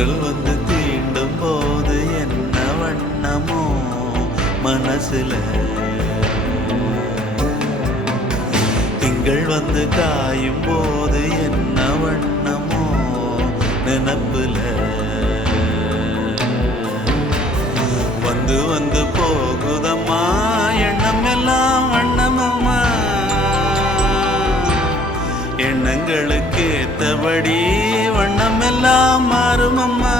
தென்றல் வந்து தீண்டும் போது என்ன வண்ணமோ மனசுல, திங்கள் வந்து காயும் போது என்ன வண்ணமோ நினப்புல, வந்து வந்து போகுதம்மா எண்ணம் எல்லாம் வண்ணமம்மா, எண்ணங்களுக்கு ஏத்தபடி வண்ணம் எல்லாம் மாறுமம்மா.